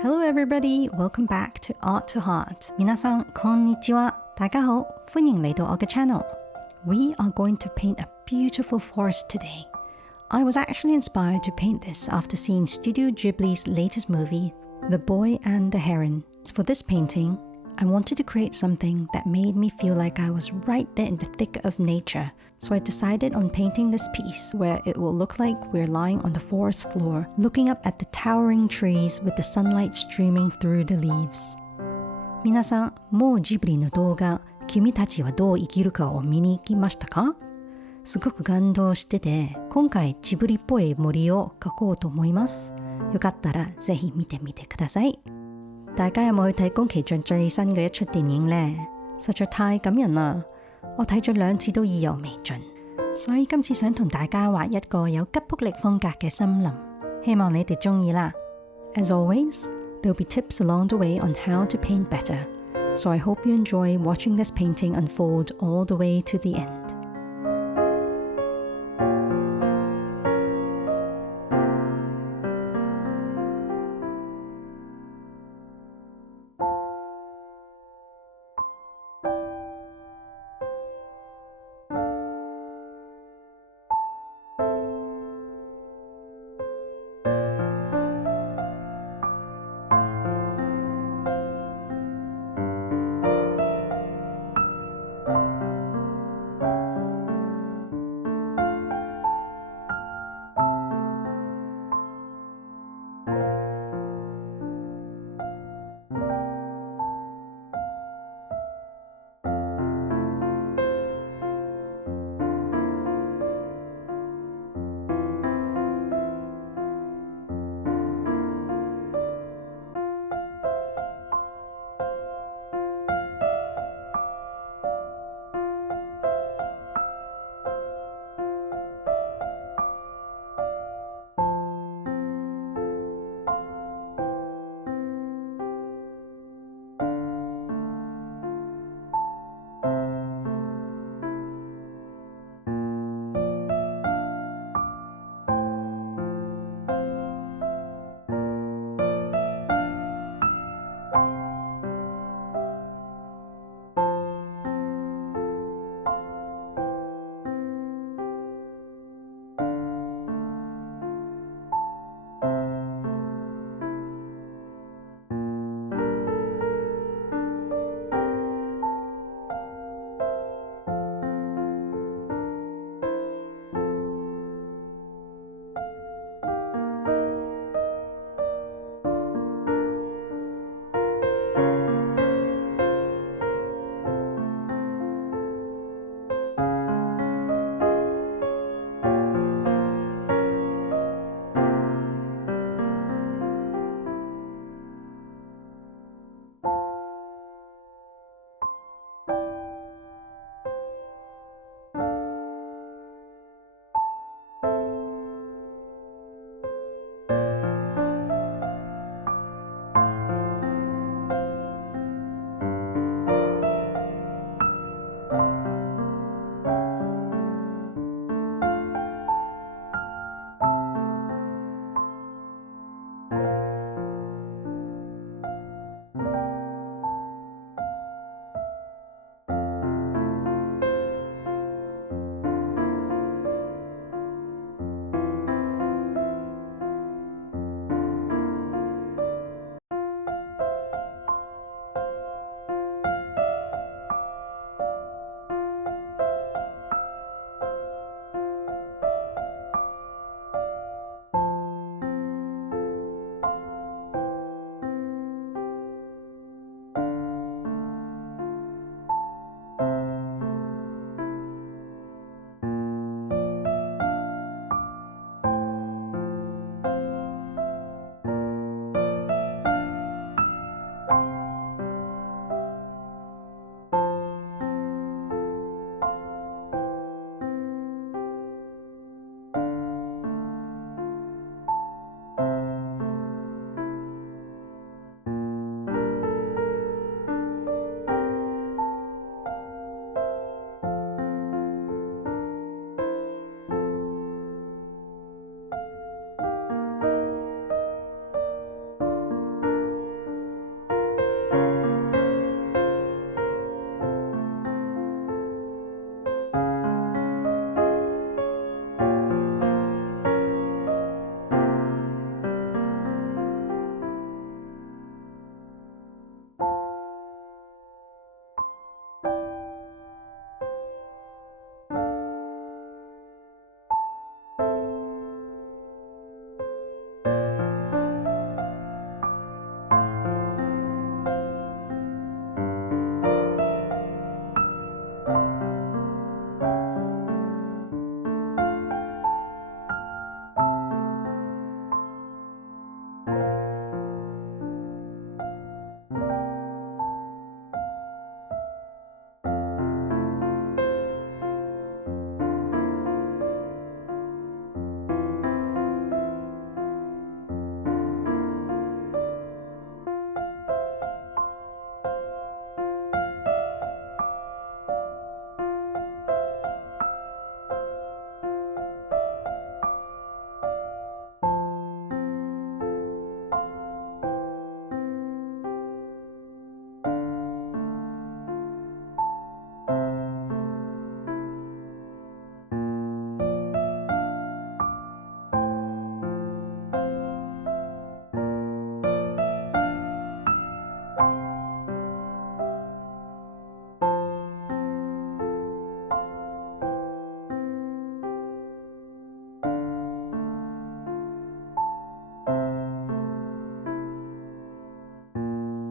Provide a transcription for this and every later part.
Hello everybody, welcome back to Art to Heart. 皆さんこんにちは。大家好，歡迎嚟到我嘅 channel. We are going to paint a beautiful forest today. I was actually inspired to paint this after seeing Studio Ghibli's latest movie, The Boy and The Heron. For this painting, I wanted to create something that made me feel like I was right there in the thick of nature. So I decided on painting this piece where it will look like we're lying on the forest floor, looking up at the towering trees with the sunlight streaming through the leaves. 皆さん、もうジブリの動画、君たちはどう生きるかを見に行きましたか？すごく感動してて、今回ジブリっぽい森を描こうと思います。よかったらぜひ見てみてください。大家有冇去睇宮崎駿最新嘅一出電影呢？實在太感人啦！我睇咗2次都意猶未盡，所以今次想同大家畫一個有吉卜力風格嘅森林，希望你哋鍾意啦。As always, there'll be tips along the way on how to paint better, so I hope you enjoy watching this painting unfold all the way to the end.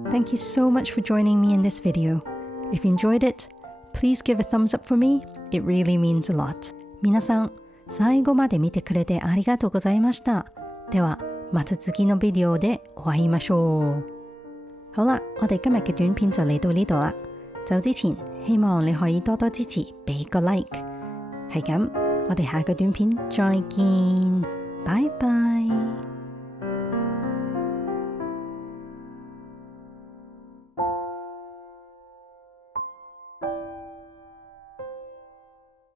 Thank you so much for joining me in this video. If you enjoyed it, please give a thumbs up for me. It really means a lot. 皆さん、最後まで見てくれてありがとうございました。では、また次のビデオでお會いましょう。好啦，我哋今日嘅短片就嚟到呢度啦。走之前，希望你可以多多支持，俾個 like。係咁，我哋下個短片再見，拜拜。